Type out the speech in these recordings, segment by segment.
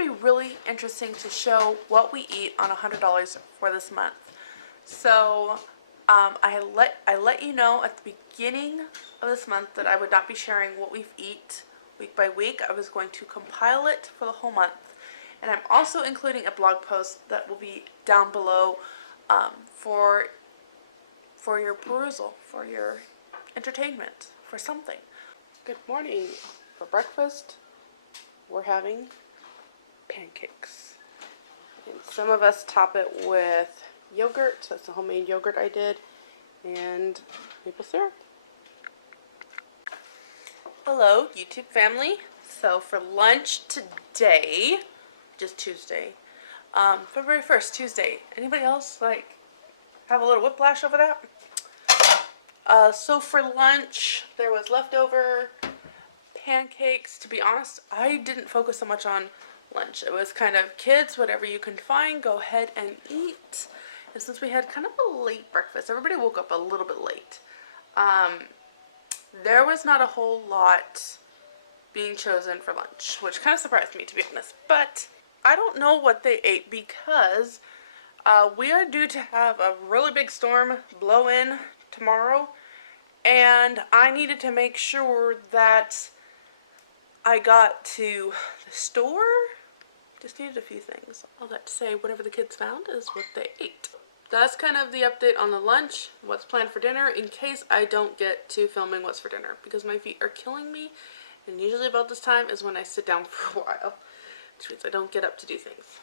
be really interesting to show what we eat on $100 for this month. So I let you know at the beginning of this month that I would not be sharing what we've eat week by week. I was going to compile it for the whole month. And I'm also including a blog post that will be down below for your perusal, for your entertainment, for something. Good morning. For breakfast, we're having pancakes. And some of us top it with yogurt. That's the homemade yogurt I did. And maple syrup. Hello, YouTube family. So for lunch today, just Tuesday, February 1st, Tuesday. Anybody else have a little whiplash over that? So for lunch, there was leftover pancakes. To be honest, I didn't focus so much on lunch. It was kind of, kids, whatever you can find, go ahead and eat. And since we had kind of a late breakfast, everybody woke up a little bit late. There was not a whole lot being chosen for lunch, which kind of surprised me, to be honest. But I don't know what they ate because we are due to have a really big storm blow in tomorrow, and I needed to make sure that I got to the store. Just needed a few things. All that to say, whatever the kids found is what they ate. That's kind of the update on the lunch, what's planned for dinner, in case I don't get to filming what's for dinner, because my feet are killing me, and usually about this time is when I sit down for a while, which means I don't get up to do things.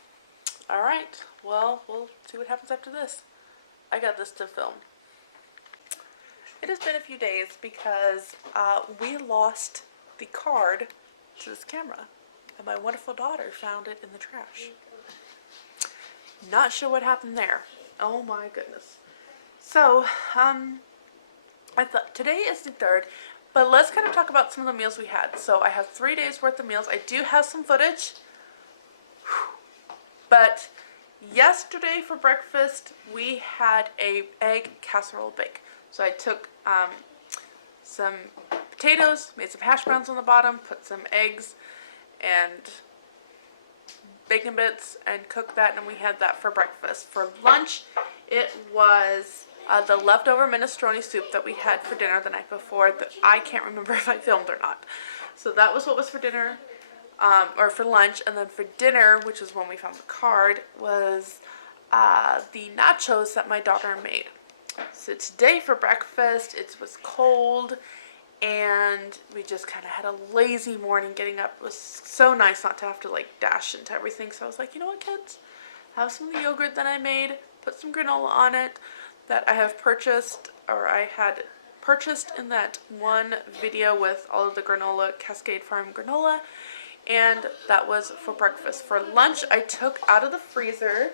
Alright, well, we'll see what happens after this. I got this to film. It has been a few days because we lost the card to this camera, and my wonderful daughter found it in the trash. Not sure what happened there. Oh my goodness. So, I thought today is the 3rd, but let's kind of talk about some of the meals we had. So I have 3 days worth of meals. I do have some footage. But yesterday for breakfast, we had a egg casserole bake. So I took some potatoes, made some hash browns on the bottom, put some eggs and bacon bits, and cooked that, and we had that for breakfast. For lunch, it was the leftover minestrone soup that we had for dinner the night before that I can't remember if I filmed or not. So that was what was for dinner. Or for lunch, and then for dinner, which is when we found the card, was the nachos that my daughter made. So today for breakfast, it was cold, and we just kind of had a lazy morning getting up. It was so nice not to have to dash into everything. So I was like, you know what, kids? Have some of the yogurt that I made, put some granola on it that I have purchased, or I had purchased in that one video with all of the granola, Cascade Farm granola. And that was for breakfast. For lunch, I took out of the freezer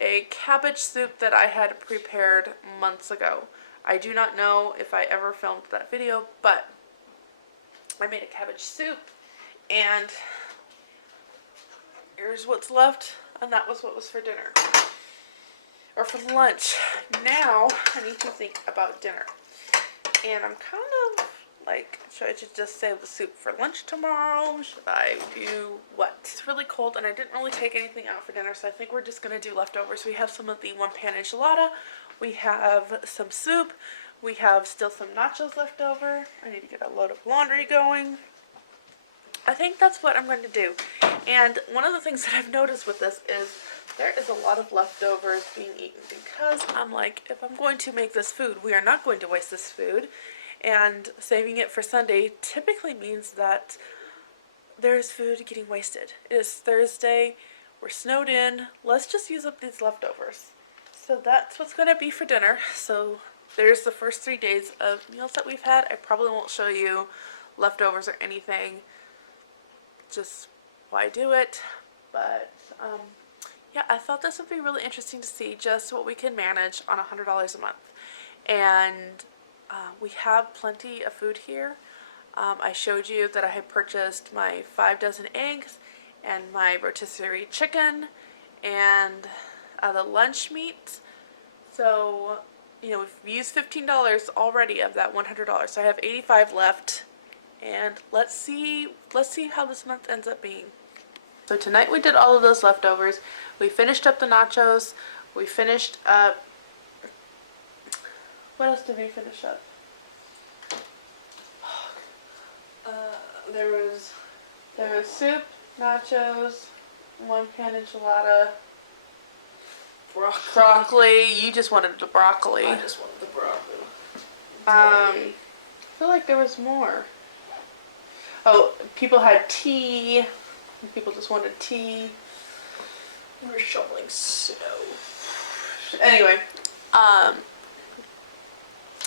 a cabbage soup that I had prepared months ago. I do not know if I ever filmed that video, but I made a cabbage soup, and here's what's left, and that was what was for dinner. Or for lunch. Now, I need to think about dinner. And I'm kind of should I just save the soup for lunch tomorrow? Should I do what? It's really cold, and I didn't really take anything out for dinner, so I think we're just going to do leftovers. We have some of the one-pan enchilada. We have some soup. We have still some nachos left over. I need to get a load of laundry going. I think that's what I'm going to do. And one of the things that I've noticed with this is there is a lot of leftovers being eaten, because I'm like, if I'm going to make this food, we are not going to waste this food. And saving it for Sunday typically means that there's food getting wasted. It is Thursday, we're snowed in, let's just use up these leftovers. So that's what's going to be for dinner. So there's the first 3 days of meals that we've had. I probably won't show you leftovers or anything, just why do it. But yeah, I thought this would be really interesting to see just what we can manage on $100 a month. And we have plenty of food here. I showed you that I had purchased my 5 dozen eggs and my rotisserie chicken and the lunch meat. So, you know, we've used $15 already of that $100. So I have $85 left, and let's see how this month ends up being. So tonight we did all of those leftovers. We finished up the nachos. We finished up... What else did we finish up? There was soup, nachos, one pan enchilada, broccoli. You just wanted the broccoli. I just wanted the broccoli. I feel like there was more. Oh, people had tea. People just wanted tea. We're shoveling snow. Anyway,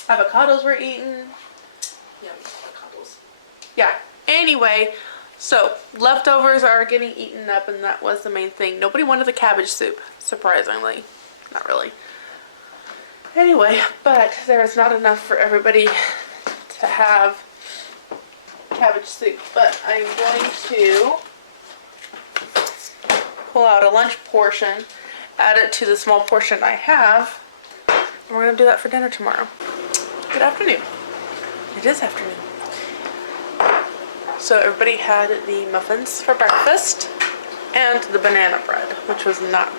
avocados were eaten. Yeah, avocados. Yeah. Anyway, so leftovers are getting eaten up, and that was the main thing. Nobody wanted the cabbage soup, surprisingly. Not really. Anyway, but there is not enough for everybody to have cabbage soup. But I'm going to pull out a lunch portion, add it to the small portion I have, and we're going to do that for dinner tomorrow. Good afternoon. It is afternoon. So everybody had the muffins for breakfast and the banana bread, which was not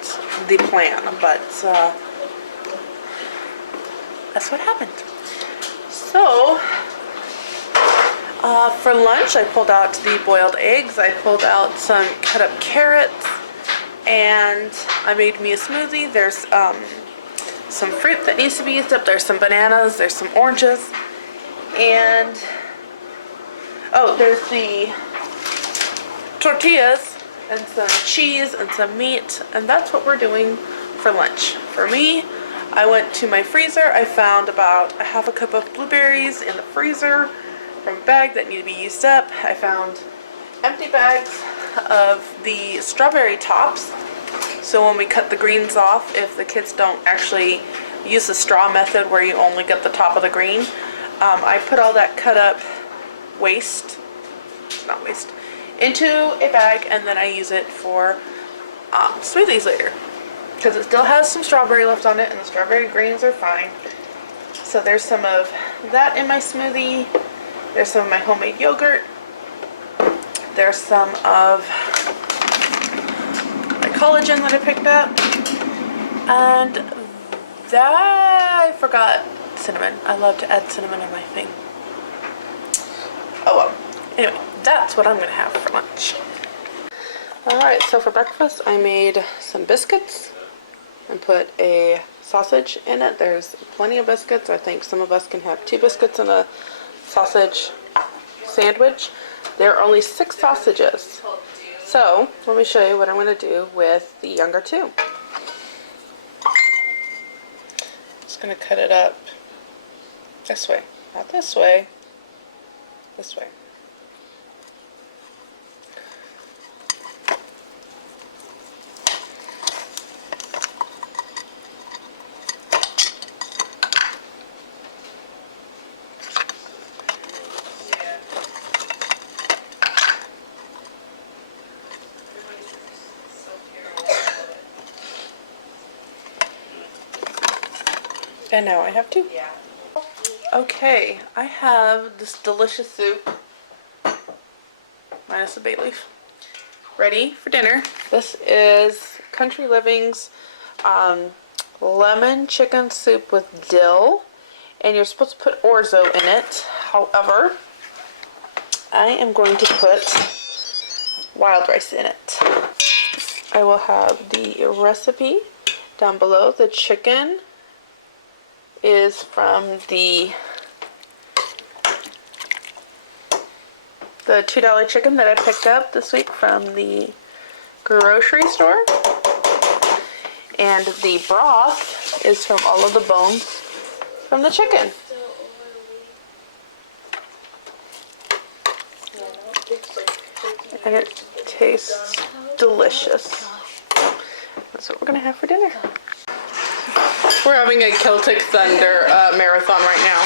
the plan, but that's what happened. So for lunch, I pulled out the boiled eggs. I pulled out some cut up carrots, and I made me a smoothie. There's some fruit that needs to be used up. There's some bananas. There's some oranges, and oh, there's the tortillas and some cheese and some meat, and that's what we're doing for lunch. For me, I went to my freezer. I found about a half a cup of blueberries in the freezer from a bag that needed to be used up. I found empty bags of the strawberry tops, so when we cut the greens off, if the kids don't actually use the straw method where you only get the top of the green, I put all that cut up into a bag, and then I use it for smoothies later, because it still has some strawberry left on it, and the strawberry greens are fine. So there's some of that in my smoothie. There's some of my homemade yogurt. There's some of my collagen that I picked up, and that I forgot cinnamon. I love to add cinnamon in my thing. Oh well. Anyway, that's what I'm going to have for lunch. Alright, so for breakfast I made some biscuits and put a sausage in it. There's plenty of biscuits. I think some of us can have 2 biscuits in a sausage sandwich. There are only 6 sausages. So, let me show you what I'm going to do with the younger 2. Just going to cut it up this way. Not this way. This way. And now I have 2. Yeah. Okay, I have this delicious soup, minus the bay leaf, ready for dinner. This is Country Living's lemon chicken soup with dill, and you're supposed to put orzo in it. However, I am going to put wild rice in it. I will have the recipe down below. The chicken is from the $2 chicken that I picked up this week from the grocery store, and the broth is from all of the bones from the chicken. And it tastes delicious. That's what we're gonna have for dinner. We're having a Celtic Thunder marathon right now.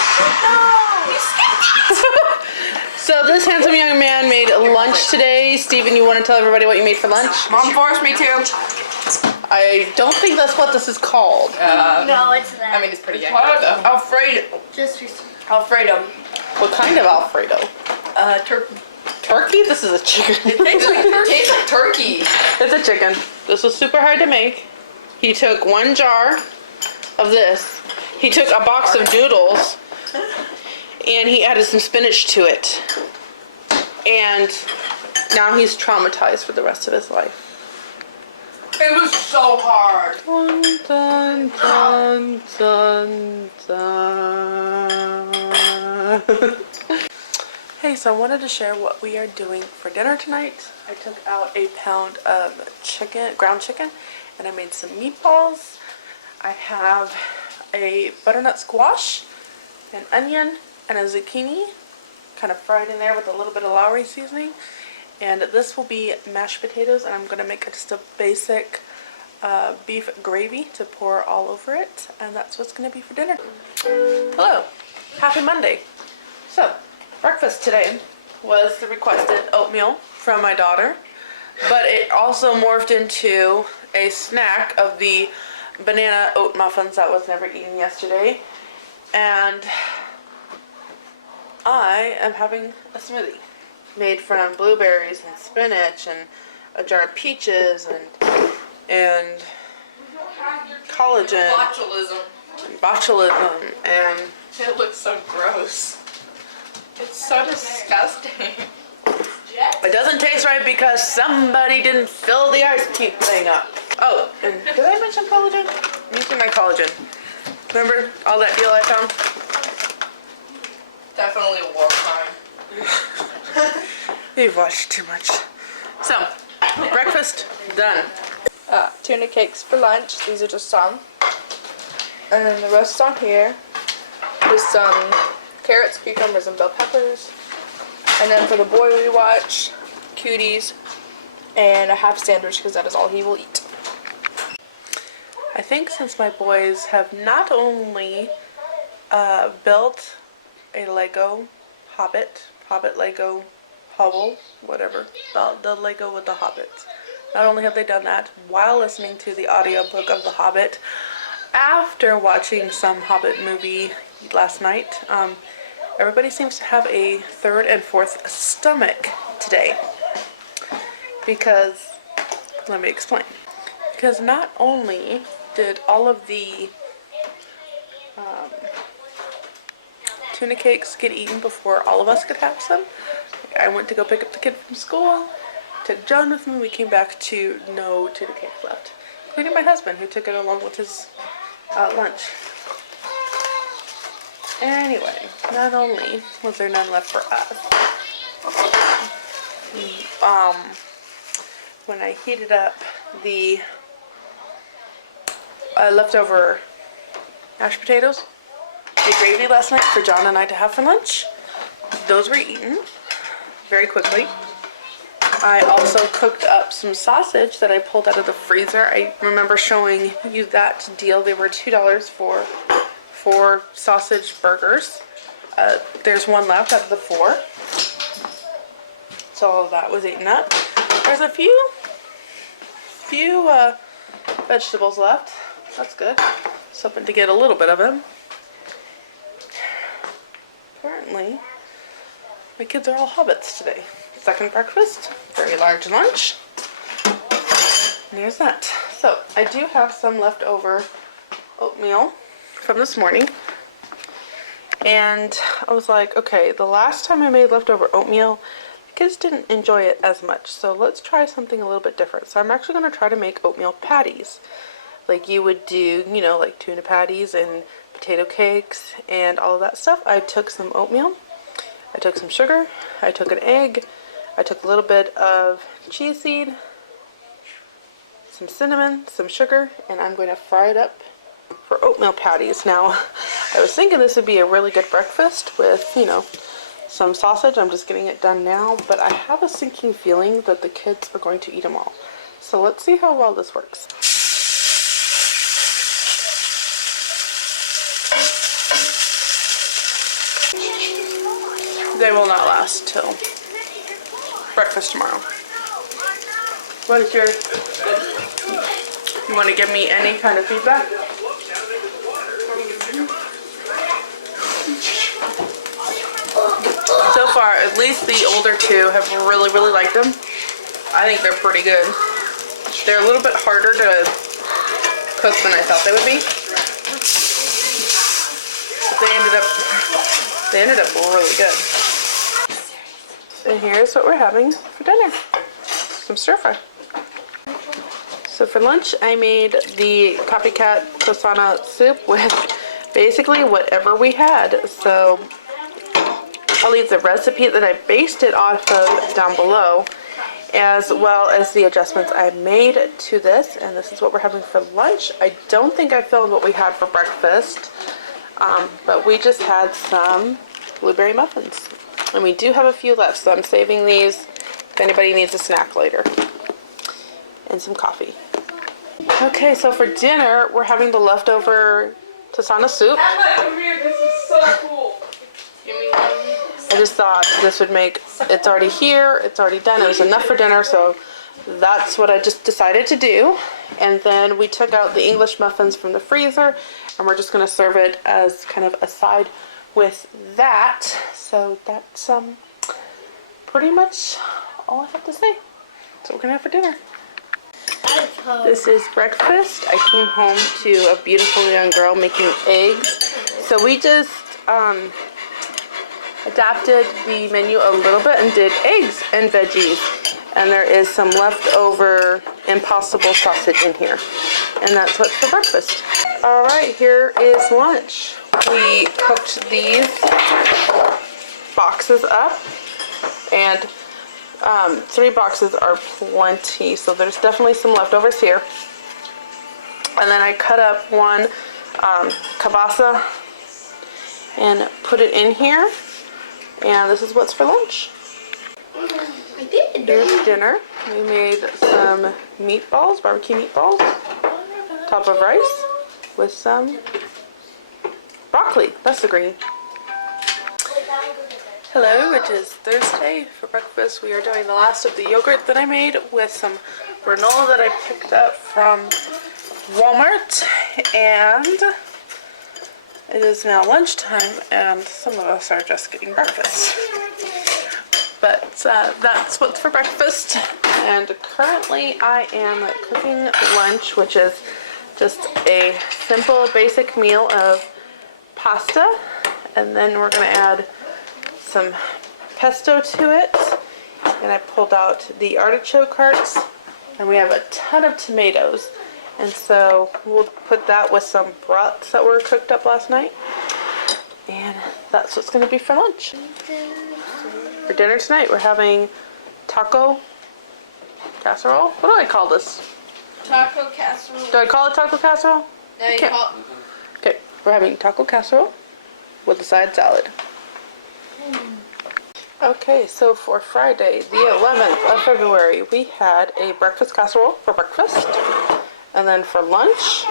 So this handsome young man made lunch today. Steven, you want to tell everybody what you made for lunch? Mom forced me to. I don't think that's what this is called. No, it's that. I mean, it's pretty yankee though. Alfredo. Alfredo. What kind of Alfredo? Turkey. turkey? This is a chicken. It tastes like turkey. It's a chicken. This was super hard to make. He took 1 jar of this. He took a box of noodles and he added some spinach to it. And now he's traumatized for the rest of his life. It was so hard. Dun, dun, dun, dun, dun. Hey, so I wanted to share what we are doing for dinner tonight. I took out a pound of ground chicken, and I made some meatballs. I have a butternut squash, an onion, and a zucchini, kind of fried in there with a little bit of Lowry seasoning. And this will be mashed potatoes, and I'm going to make just a basic beef gravy to pour all over it. And that's what's going to be for dinner. Hello. Happy Monday. So, breakfast today was the requested oatmeal from my daughter. But it also morphed into a snack of the banana oat muffins that was never eaten yesterday. And I am having a smoothie made from blueberries and spinach and a jar of peaches and collagen, botulism, and It looks so gross. It's so disgusting. it doesn't taste right because somebody didn't fill the ice cube thing up. Oh, and did I mention collagen? I'm using my collagen. Remember all that deal I found? Definitely a wartime. We've watched too much. So, breakfast done. Tuna cakes for lunch. These are just some. And then the rest on here is some carrots, cucumbers, and bell peppers. And then for the boy we watch, cuties, and a half sandwich because that is all he will eat. I think since my boys have not only built a Lego Hobbit Lego Hovel, whatever, the Lego with the Hobbits. Not only have they done that while listening to the audiobook of The Hobbit, after watching some Hobbit movie last night, everybody seems to have a third and fourth stomach today. Because, let me explain. Because not only did all of the tuna cakes get eaten before all of us could have some. I went to go pick up the kid from school, took John with me, we came back to no tuna cakes left, including my husband who took it along with his lunch. Anyway, not only was there none left for us, when I heated up the leftover mashed potatoes, the gravy last night for John and I to have for lunch, those were eaten very quickly. I also cooked up some sausage that I pulled out of the freezer. I remember showing you that deal. They were $2 for 4 sausage burgers. There's one left out of the 4. So all of that was eaten up. There's a few vegetables left. That's good. Just hoping to get a little bit of them. Apparently, my kids are all hobbits today. Second breakfast, very large lunch. And there's that. So, I do have some leftover oatmeal from this morning. And I was like, okay, the last time I made leftover oatmeal, the kids didn't enjoy it as much. So let's try something a little bit different. So I'm actually going to try to make oatmeal patties. Like you would do, you know, like tuna patties and potato cakes and all of that stuff. I took some oatmeal, I took some sugar, I took an egg, I took a little bit of chia seed, some cinnamon, some sugar, and I'm going to fry it up for oatmeal patties. Now, I was thinking this would be a really good breakfast with, you know, some sausage. I'm just getting it done now, but I have a sinking feeling that the kids are going to eat them all. So let's see how well this works. They will not last till breakfast tomorrow. What is your... You want to give me any kind of feedback? So So far, at least the older two have really, really liked them. I think they're pretty good. They're a little bit harder to cook than I thought they would be. But they ended up really good. And here's what we're having for dinner. Some stir fry. So for lunch, I made the copycat Cassana soup with basically whatever we had. So I'll leave the recipe that I based it off of down below, as well as the adjustments I made to this. And this is what we're having for lunch. I don't think I filmed what we had for breakfast, but we just had some blueberry muffins. And we do have a few left, so I'm saving these if anybody needs a snack later. And some coffee. Okay, so for dinner, we're having the leftover Cassana soup. This is so cool. Give me one. I just thought this would make, it's already here, it's already done, it was enough for dinner, so that's what I just decided to do. And then we took out the English muffins from the freezer, and we're just going to serve it as kind of a side with that. So that's pretty much all I have to say. That's what we're going to have for dinner. This is breakfast. I came home to a beautiful young girl making eggs. So we just adapted the menu a little bit and did eggs and veggies. And there is some leftover Impossible sausage in here. And that's what's for breakfast. Alright, here is lunch. We cooked these boxes up, and 3 boxes are plenty, so there's definitely some leftovers here. And then I cut up one kielbasa and put it in here, and this is what's for lunch. I did. Here's dinner. We made some meatballs, barbecue meatballs, top of rice with some broccoli. That's the green. Hello, it is Thursday. For breakfast, we are doing the last of the yogurt that I made with some granola that I picked up from Walmart. And it is now lunchtime, and some of us are just getting breakfast. But that's what's for breakfast. And currently, I am cooking lunch, which is just a simple, basic meal of pasta. And then we're going to add some pesto to it, and I pulled out the artichoke hearts, and we have a ton of tomatoes, and so we'll put that with some brats that were cooked up last night, and that's what's going to be for lunch. For dinner tonight, we're having taco casserole. What do I call this? Taco casserole. Do I call it taco casserole? No, you call it. Okay, we're having taco casserole with a side salad. Okay, so for Friday, the 11th of February, we had a breakfast casserole for breakfast. And then for lunch,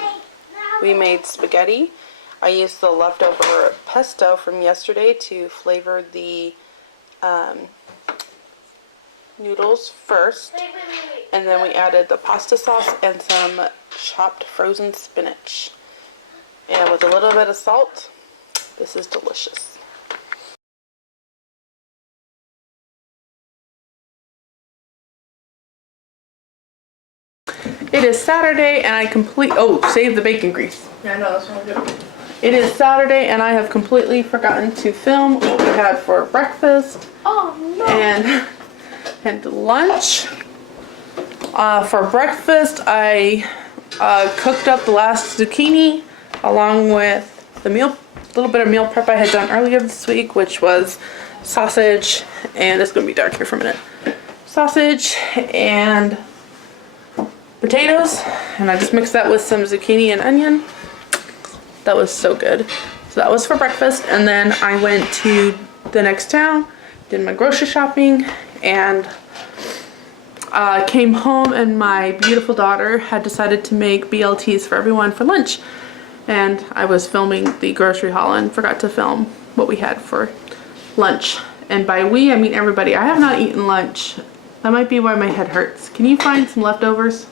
we made spaghetti. I used the leftover pesto from yesterday to flavor the noodles first. And then we added the pasta sauce and some chopped frozen spinach. And with a little bit of salt, this is delicious. It is Saturday and I save the bacon grease. Yeah, I know, that's what I'm doing. It is Saturday and I have completely forgotten to film what we had for breakfast. Oh no. And lunch. For breakfast, I cooked up the last zucchini along with the little bit of meal prep I had done earlier this week, which was sausage, and it's going to be dark here for a minute. Sausage and potatoes, and I just mixed that with some zucchini and onion. That was so good. So that was for breakfast, and then I went to the next town, did my grocery shopping, and came home, and my beautiful daughter had decided to make BLTs for everyone for lunch. And I was filming the grocery haul and forgot to film what we had for lunch. And by we, I mean everybody. I have not eaten lunch. That might be why my head hurts. Can you find some leftovers?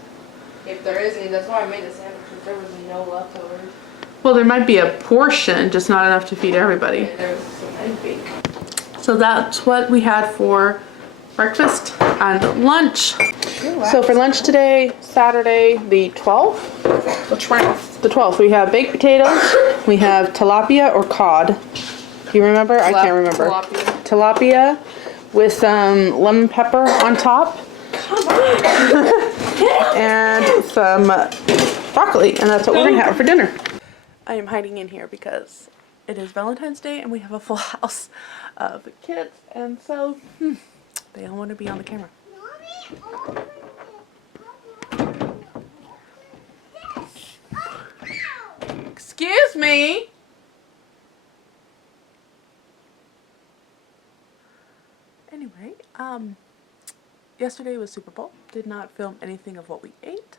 If there is any, that's why I made a sandwich, because there was no leftovers. Well, there might be a portion, just not enough to feed everybody. There's some egg bake. So that's what we had for breakfast and lunch. So for lunch today, Saturday the 12th? The 12th. The 12th. We have baked potatoes. We have tilapia or cod. Do you remember? I can't remember. Tilapia with some lemon pepper on top. And some broccoli. And that's what we're going to have for dinner. I am hiding in here because it is Valentine's Day and we have a full house of kids. And so, they all want to be on the camera. Excuse me. Anyway, yesterday was Super Bowl. Did not film anything of what we ate.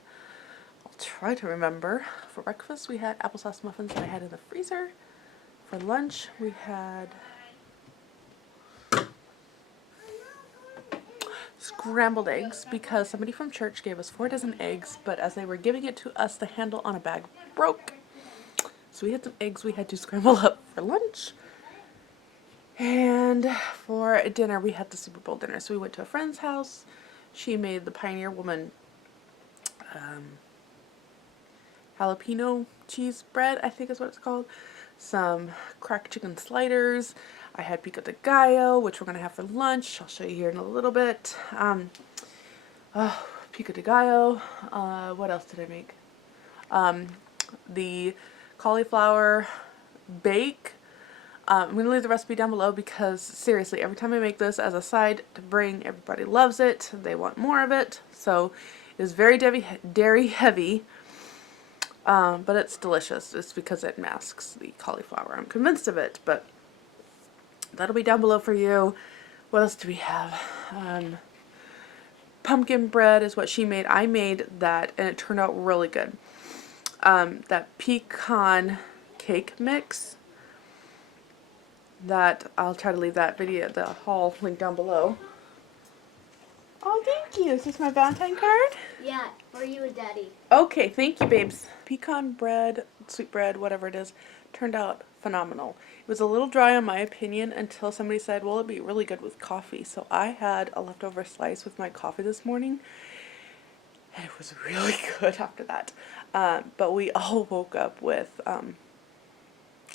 I'll try to remember. For breakfast, we had applesauce muffins that I had in the freezer. For lunch, we had scrambled eggs because somebody from church gave us 4 dozen eggs, but as they were giving it to us, the handle on a bag broke. So we had some eggs we had to scramble up for lunch. And for dinner, we had the Super Bowl dinner. So we went to a friend's house. She made the Pioneer Woman jalapeno cheese bread, I think is what it's called. Some cracked chicken sliders. I had pico de gallo, which we're going to have for lunch. I'll show you here in a little bit. Pico de gallo. What else did I make? The cauliflower bake. I'm going to leave the recipe down below because seriously, every time I make this as a side to bring, everybody loves it. They want more of it. So it is very dairy heavy, but it's delicious. It's because it masks the cauliflower. I'm convinced of it, but that'll be down below for you. What else do we have? Pumpkin bread is what she made. I made that and it turned out really good. That pecan cake mix, that I'll try to leave that video, the haul link down below. Oh, thank you. Is this my Valentine card? Yeah, for you and Daddy. Okay, thank you, babes. Pecan bread, sweet bread, whatever it is, turned out phenomenal. It was a little dry in my opinion until somebody said, well, it'd be really good with coffee. So I had a leftover slice with my coffee this morning, and it was really good after that. But we all woke up with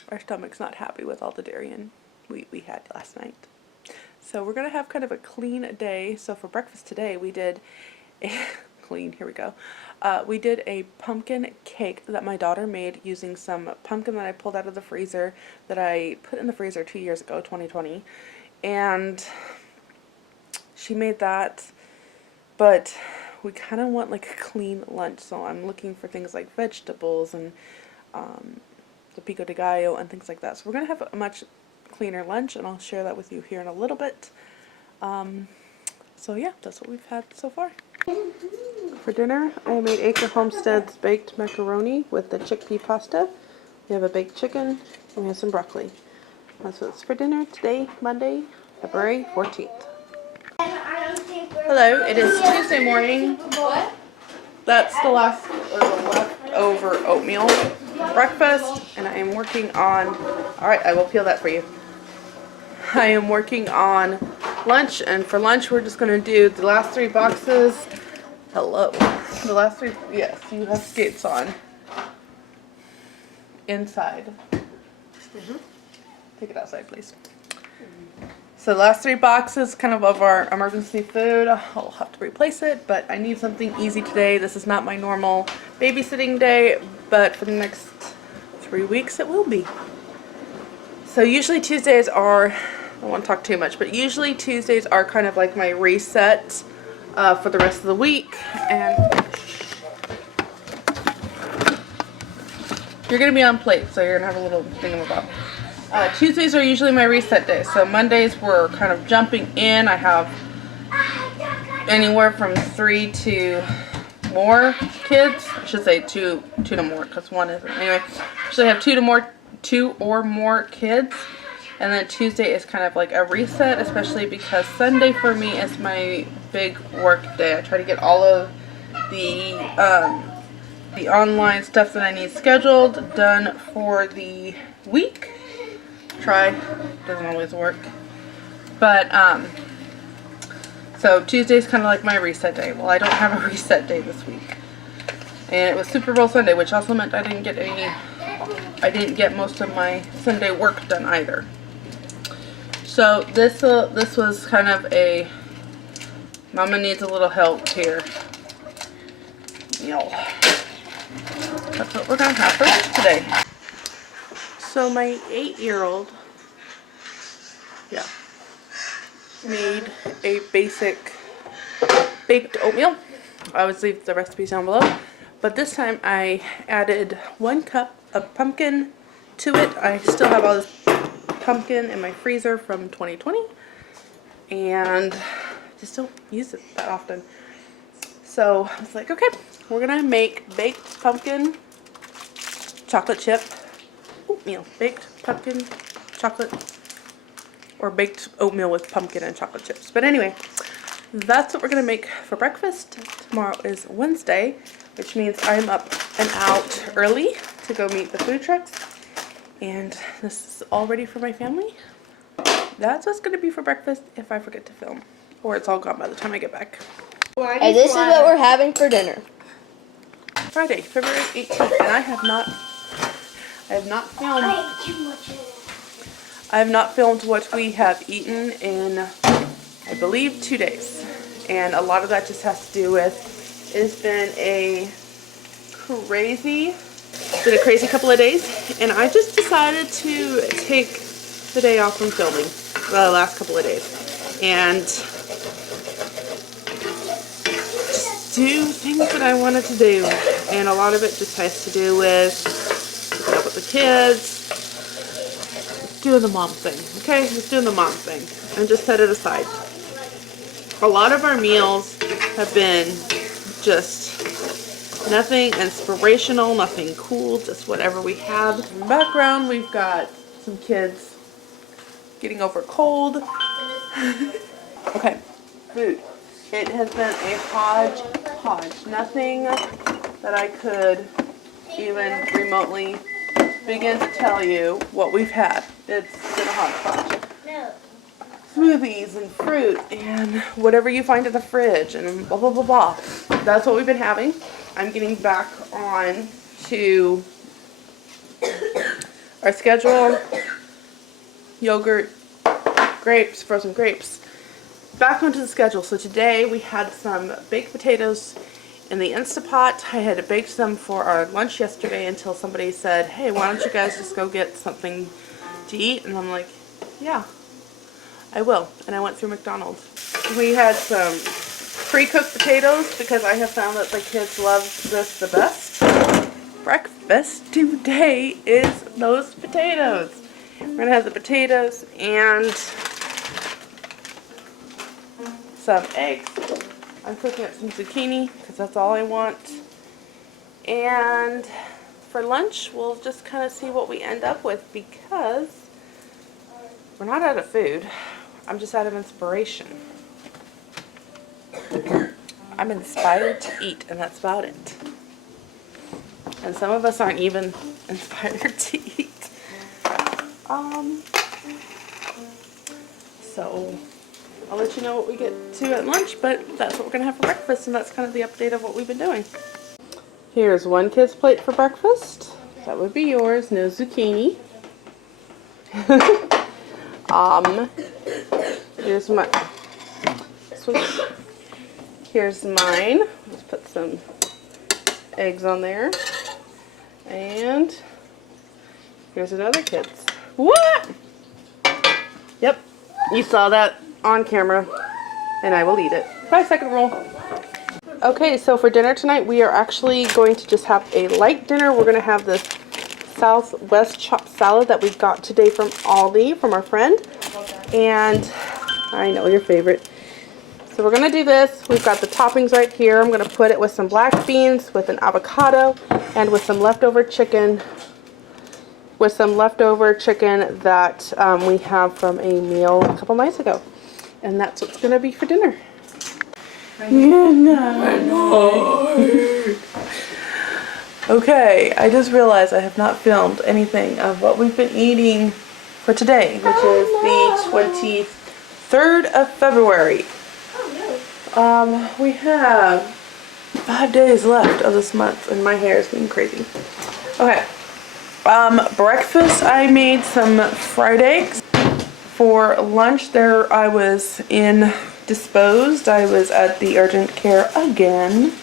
our stomachs not happy with all the dairy we had last night. So we're going to have kind of a clean day. So for breakfast today, we did clean, here we go. We did a pumpkin cake that my daughter made using some pumpkin that I pulled out of the freezer that I put in the freezer 2 years ago, 2020. And she made that, but we kind of want like a clean lunch. So I'm looking for things like vegetables and the pico de gallo and things like that. So we're going to have a much cleaner lunch, and I'll share that with you here in a little bit. So yeah, that's what we've had so far. For dinner, I made Acre Homestead's baked macaroni with the chickpea pasta. We have a baked chicken, and we have some broccoli. That's what's for dinner today, Monday, February 14th. Hello, it is Tuesday morning. What? That's the leftover oatmeal breakfast, and I am working on, alright, I will peel that for you. I am working on lunch, and for lunch we're just going to do the last 3 boxes. Hello. The last 3, yes, you have skates on. Inside. Take it outside, please. So the last 3 boxes kind of our emergency food. I'll have to replace it, but I need something easy today. This is not my normal babysitting day, but for the next 3 weeks it will be. So usually Tuesdays are, I don't want to talk too much, but usually Tuesdays are kind of like my reset for the rest of the week. And you're going to be on plate, so you're going to have a little thingamabob. Tuesdays are usually my reset day. So Mondays we're kind of jumping in. I have anywhere from 3 to more kids. I should say two to more, because one isn't. Anyway, so I have 2 or more kids. And then Tuesday is kind of like a reset, especially because Sunday for me is my big work day. I try to get all of the online stuff that I need scheduled done for the week. Try, doesn't always work. But, so Tuesday's kind of like my reset day. Well, I don't have a reset day this week. And it was Super Bowl Sunday, which also meant I didn't get most of my Sunday work done either. So this was kind of a Mama needs a little help here meal. That's what we're gonna have for lunch today. So my 8-year-old, made a basic baked oatmeal. I always leave the recipes down below. But this time I added 1 cup of pumpkin to it. I still have all this pumpkin in my freezer from 2020. And just don't use it that often. So I was like, okay, we're gonna make baked pumpkin chocolate chip oatmeal. Baked pumpkin chocolate, or baked oatmeal with pumpkin and chocolate chips. But anyway, that's what we're gonna make for breakfast. Tomorrow is Wednesday, which means I'm up and out early to go meet the food trucks. And this is all ready for my family. That's what's gonna be for breakfast if I forget to film. Or it's all gone by the time I get back. And this is what we're having for dinner. Friday, February 18th, and I have not filmed. I have not filmed what we have eaten in, I believe, 2 days. And a lot of that just has to do with, it's been a crazy couple of days. And I just decided to take the day off from filming the last couple of days. And just do things that I wanted to do. And a lot of it just has to do with keeping up with the kids. Doing the mom thing, okay? Just doing the mom thing and just set it aside. A lot of our meals have been just nothing inspirational, nothing cool, just whatever we have. In the background, we've got some kids getting over a cold. Okay, food. It has been a hodgepodge. Nothing that I could even remotely begin to tell you what we've had. It's been a hodgepodge. No. Smoothies and fruit and whatever you find in the fridge and blah blah blah blah. That's what we've been having. I'm getting back on to our schedule. Yogurt, grapes, frozen grapes. Back onto the schedule. So today we had some baked potatoes in the Instapot. I had baked them for our lunch yesterday until somebody said, hey, why don't you guys just go get something to eat? And I'm like, yeah, I will. And I went through McDonald's. We had some pre-cooked potatoes because I have found that the kids love this the best. Breakfast today is those potatoes. We're going to have the potatoes and some eggs. I'm cooking up some zucchini because that's all I want. And for lunch, we'll just kind of see what we end up with because we're not out of food. I'm just out of inspiration. I'm inspired to eat, and that's about it. And some of us aren't even inspired to eat. So I'll let you know what we get to at lunch, but that's what we're going to have for breakfast, and that's kind of the update of what we've been doing. Here's one kid's plate for breakfast. That would be yours. No zucchini. Here's my... Here's mine. Let's put some eggs on there. And here's another kid's. What? Yep. You saw that on camera, and I will eat it. 5-second rule. Okay, so for dinner tonight, we are actually going to just have a light dinner. We're going to have this Southwest chopped salad that we got today from Aldi, from our friend. And I know your favorite. So we're going to do this. We've got the toppings right here. I'm going to put it with some black beans, with an avocado, and with some leftover chicken. With some leftover chicken that we have from a meal a couple nights ago. And that's what's going to be for dinner. Okay, I just realized I have not filmed anything of what we've been eating for today, which is the 3rd of February. We have 5 days left of this month and my hair is being crazy. Okay. Breakfast, I made some fried eggs. For lunch there I was indisposed. I was at the urgent care again.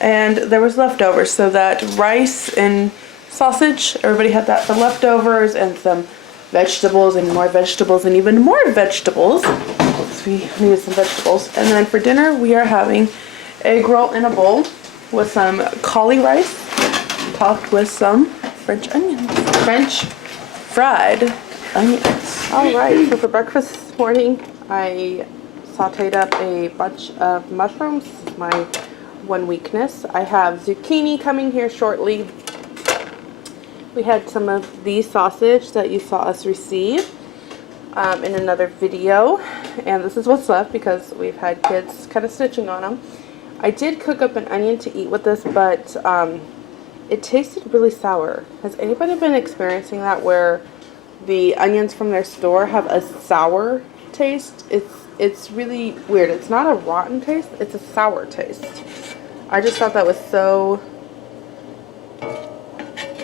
And there was leftovers, so that rice and sausage, everybody had that for leftovers, and some vegetables and more vegetables and even more vegetables. So we needed some vegetables. And then for dinner we are having egg roll in a bowl with some cauli rice topped with some French onions. French fried onions. Alright, so for breakfast this morning I sauteed up a bunch of mushrooms. This is my one weakness. I have zucchini coming here shortly. We had some of the sausage that you saw us receive in another video, and this is what's left because we've had kids kind of snitching on them. I did cook up an onion to eat with this, but it tasted really sour. Has anybody been experiencing that where the onions from their store have a sour taste? It's really weird. It's not a rotten taste, it's a sour taste. I just thought that was so,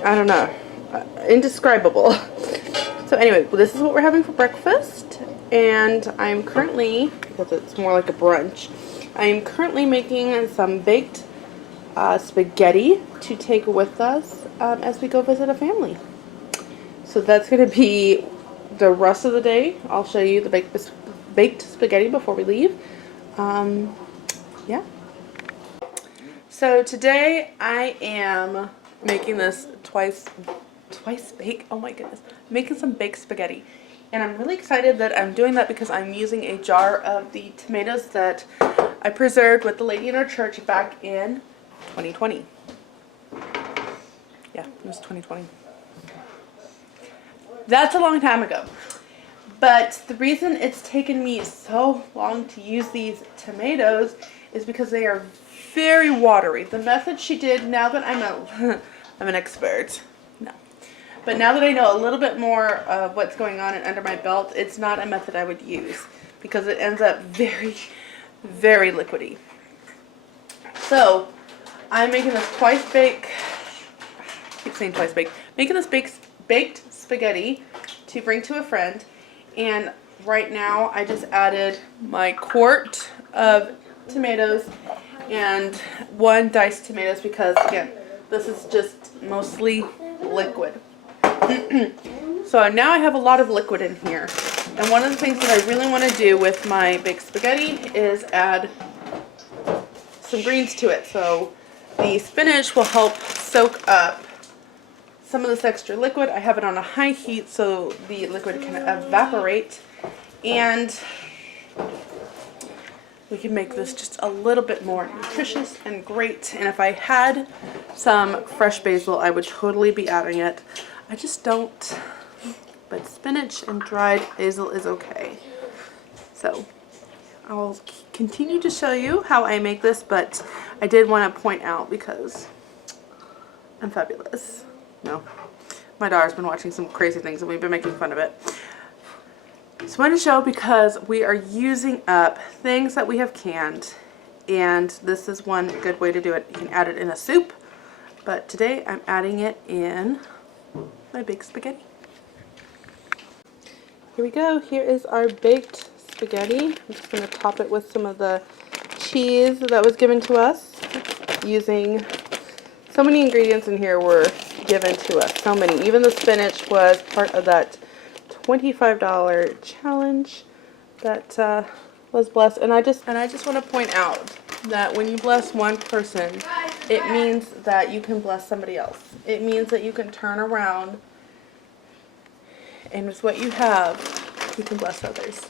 I don't know, indescribable. So anyway, this is what we're having for breakfast, and I'm currently, because it's more like a brunch, I'm currently making some baked spaghetti to take with us as we go visit a family. So that's going to be the rest of the day. I'll show you the baked spaghetti before we leave. Yeah. So today I am making this twice baked, oh my goodness, making some baked spaghetti. And I'm really excited that I'm doing that because I'm using a jar of the tomatoes that I preserved with the lady in our church back in 2020. Yeah, it was 2020. That's a long time ago. But the reason it's taken me so long to use these tomatoes is because they are very watery. The method she did, now that I'm an expert, no. But now that I know a little bit more of what's going on and under my belt, it's not a method I would use because it ends up very, very liquidy. So I'm making this twice baked, I keep saying twice baked, making this baked spaghetti to bring to a friend. And right now I just added my quart of tomatoes and 1 diced tomatoes because, again, this is just mostly liquid. So now I have a lot of liquid in here. And one of the things that I really want to do with my baked spaghetti is add some greens to it. So the spinach will help soak up some of this extra liquid. I have it on a high heat so the liquid can evaporate. And we can make this just a little bit more nutritious and great. And if I had some fresh basil, I would totally be adding it. I just don't. But spinach and dried basil is okay. So I'll continue to show you how I make this, but I did want to point out because I'm fabulous. No, my daughter's been watching some crazy things and we've been making fun of it. So I wanted to show because we are using up things that we have canned, and this is one good way to do it. You can add it in a soup, but today I'm adding it in my baked spaghetti. Here we go. Here is our baked spaghetti. I'm just going to top it with some of the cheese that was given to us. Using so many ingredients in here were given to us. So many. Even the spinach was part of that $25 challenge that was blessed. And I just want to point out that when you bless one person, it means that you can bless somebody else. It means that you can turn around and with what you have, you can bless others.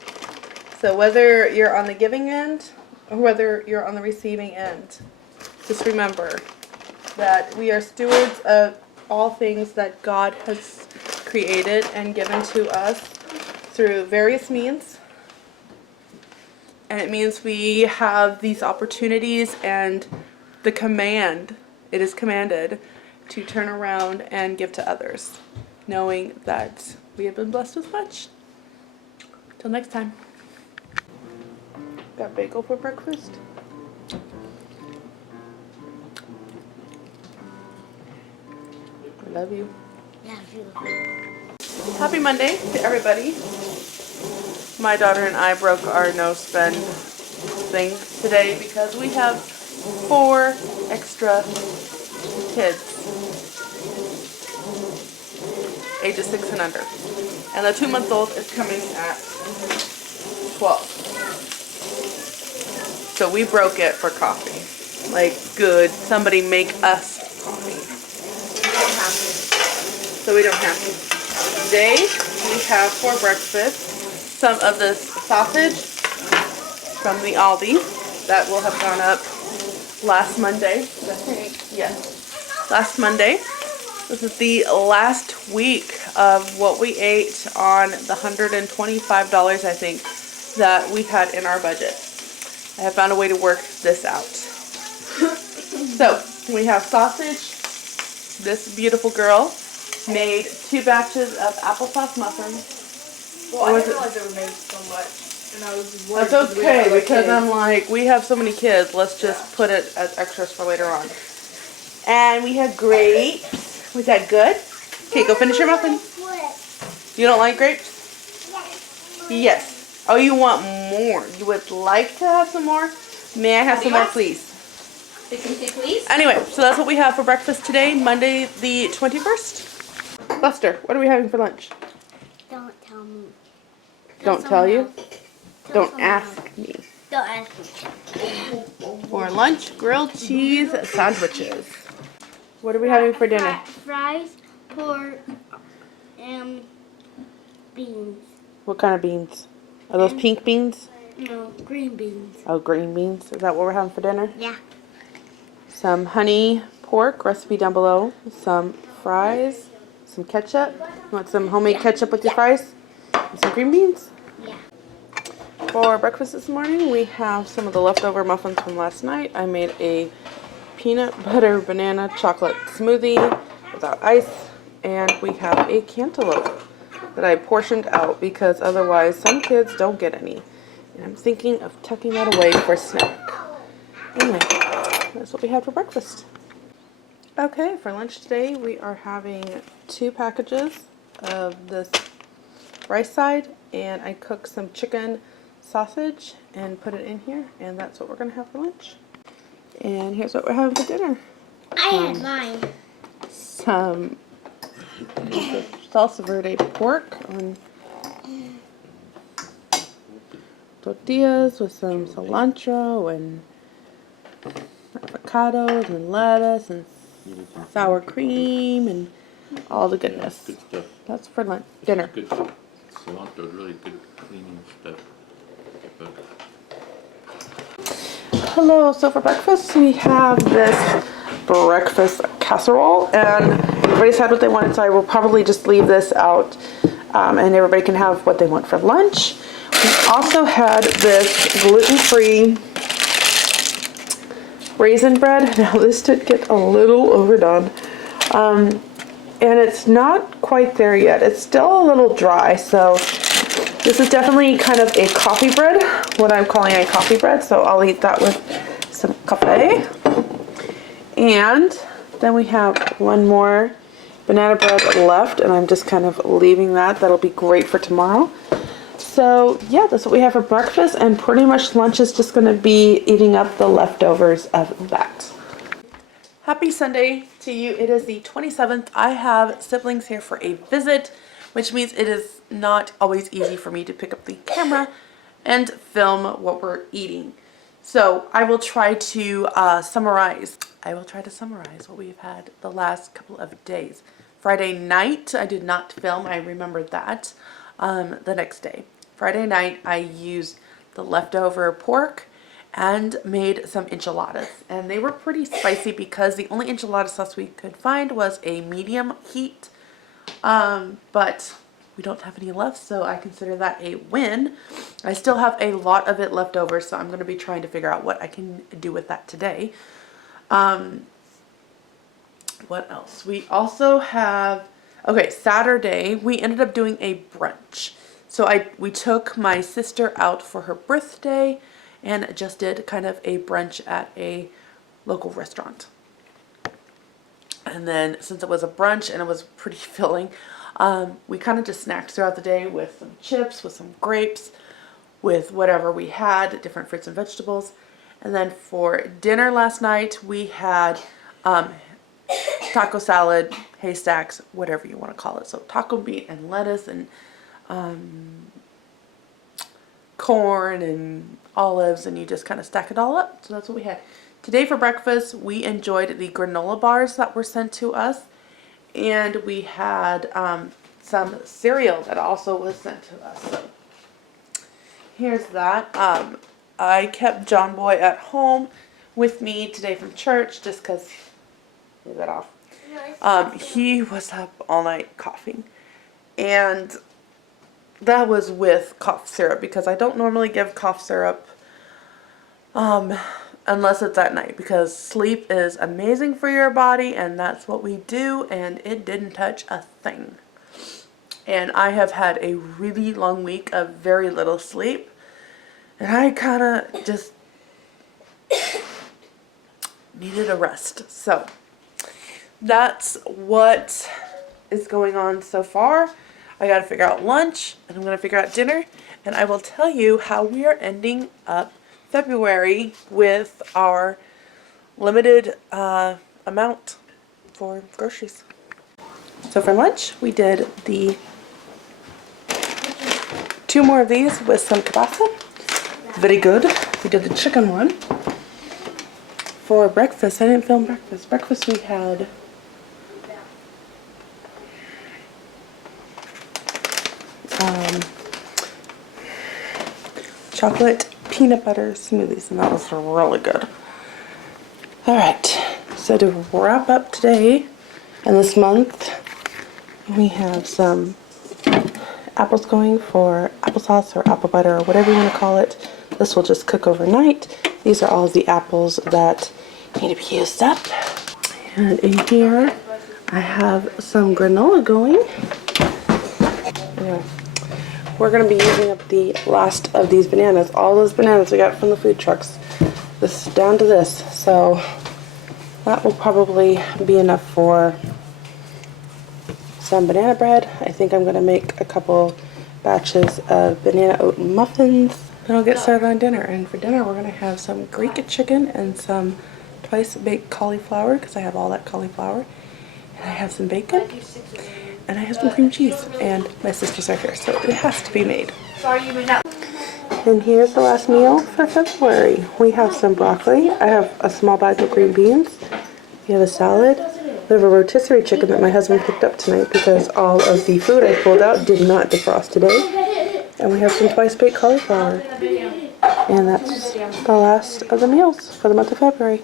So whether you're on the giving end or whether you're on the receiving end, just remember that we are stewards of all things that God has created and given to us through various means. And it means we have these opportunities and the command, it is commanded to turn around and give to others, knowing that we have been blessed with much. Till next time. Got bagel for breakfast. I love you. Love you. Happy Monday to everybody. My daughter and I broke our no spend thing today because we have 4 extra kids, ages 6 and under. And the 2-month-old is coming at 12. So we broke it for coffee. Like, good. Somebody make us coffee. So we don't have to. Today we have for breakfast some of this sausage from the Aldi that will have gone up last Monday. I think, yes, last Monday. This is the last week of what we ate on the $125, I think, that we had in our budget. I have found a way to work this out. So we have sausage. This beautiful girl made 2 batches of applesauce muffins. Well, I didn't realize they were made so much, and I was worried. That's okay, because I'm like, we have so many kids, let's just put it as extras for later on. And we have grapes. Was that good? Okay, go finish your muffin. You don't like grapes? Yes. Oh, you want more? You would like to have some more? May I have some more, please? Please? Anyway, so that's what we have for breakfast today, Monday the 21st. Buster, what are we having for lunch? Don't tell me. Don't tell you? Don't someone ask me. Don't ask me. For lunch, grilled cheese sandwiches. What are we having for dinner? Fries, pork, and beans. What kind of beans? Are those pink beans? No, green beans. Oh, green beans. Is that what we're having for dinner? Yeah. Some honey pork, recipe down below. Some fries. Some ketchup. You want some homemade ketchup with your fries? And some green beans? Yeah. For breakfast this morning, we have some of the leftover muffins from last night. I made a peanut butter banana chocolate smoothie without ice. And we have a cantaloupe that I portioned out because otherwise some kids don't get any. And I'm thinking of tucking that away for a snack. Anyway, that's what we had for breakfast. Okay, for lunch today we are having 2 packages of this rice side, and I cooked some chicken sausage and put it in here, and that's what we're going to have for lunch. And here's what we're having for dinner. I had mine. Some Salsa Verde pork on tortillas with some cilantro and avocados and lettuce and sour cream and all the goodness. Good stuff. That's for lunch, dinner. Good stuff. Cilantro is really good cleaning stuff. But Hello, so for breakfast we have this breakfast casserole, and everybody's had what they wanted, so I will probably just leave this out and everybody can have what they want for lunch. We also had this gluten-free raisin bread. Now this did get a little overdone, and it's not quite there yet. It's still a little dry, so this is definitely kind of a coffee bread, what I'm calling a coffee bread, so I'll eat that with some cafe. And then we have one more banana bread left, and I'm just kind of leaving that. That'll be great for tomorrow. So yeah, that's what we have for breakfast, and pretty much lunch is just going to be eating up the leftovers of that. Happy Sunday to you. It is the 27th. I have siblings here for a visit, which means it is not always easy for me to pick up the camera and film what we're eating. So I will try to summarize what we've had the last couple of days. Friday night, I did not film. I remembered that the next day. Friday night, I used the leftover pork and made some enchiladas. And they were pretty spicy because the only enchilada sauce we could find was a medium heat. But we don't have any left, so I consider that a win. I still have a lot of it left over, so I'm going to be trying to figure out what I can do with that today. What else? We also have, okay, Saturday, we ended up doing a brunch. So we took my sister out for her birthday, and just did kind of a brunch at a local restaurant. And then since it was a brunch and it was pretty filling, we kind of just snacked throughout the day with some chips, with some grapes, with whatever we had, different fruits and vegetables. And then for dinner last night, we had taco salad, haystacks, whatever you want to call it. So taco meat and lettuce and corn and olives, and you just kind of stack it all up. So that's what we had. Today for breakfast, we enjoyed the granola bars that were sent to us, and we had some cereal that also was sent to us. So here's that. I kept John Boy at home with me today from church just because, leave that off. He was up all night coughing, and that was with cough syrup because I don't normally give cough syrup unless it's at night, because sleep is amazing for your body, and that's what we do, and it didn't touch a thing. And I have had a really long week of very little sleep, and I kind of just needed a rest. So that's what is going on so far. I got to figure out lunch, and I'm going to figure out dinner, and I will tell you how we are ending up February with our limited amount for groceries. So for lunch, we did the 2 more of these with some kielbasa. Very good. We did the chicken one. For breakfast, I didn't film breakfast. Breakfast we had chocolate peanut butter smoothies, and that was really good. Alright, so to wrap up today and this month, we have some apples going for applesauce or apple butter or whatever you want to call it. This will just cook overnight. These are all the apples that need to be used up. And in here, I have some granola going. Yeah. We're going to be using up the last of these bananas. All those bananas we got from the food trucks. This is down to this. So that will probably be enough for some banana bread. I think I'm going to make a couple batches of banana oat muffins. Then I'll get started on dinner. And for dinner, we're going to have some Greek chicken and some twice baked cauliflower, because I have all that cauliflower. And I have some bacon. And I have some cream cheese, and my sisters are here, so it has to be made. And here's the last meal for February. We have some broccoli. I have a small bag of green beans. We have a salad. We have a rotisserie chicken that my husband picked up tonight because all of the food I pulled out did not defrost today. And we have some twice baked cauliflower. And that's the last of the meals for the month of February.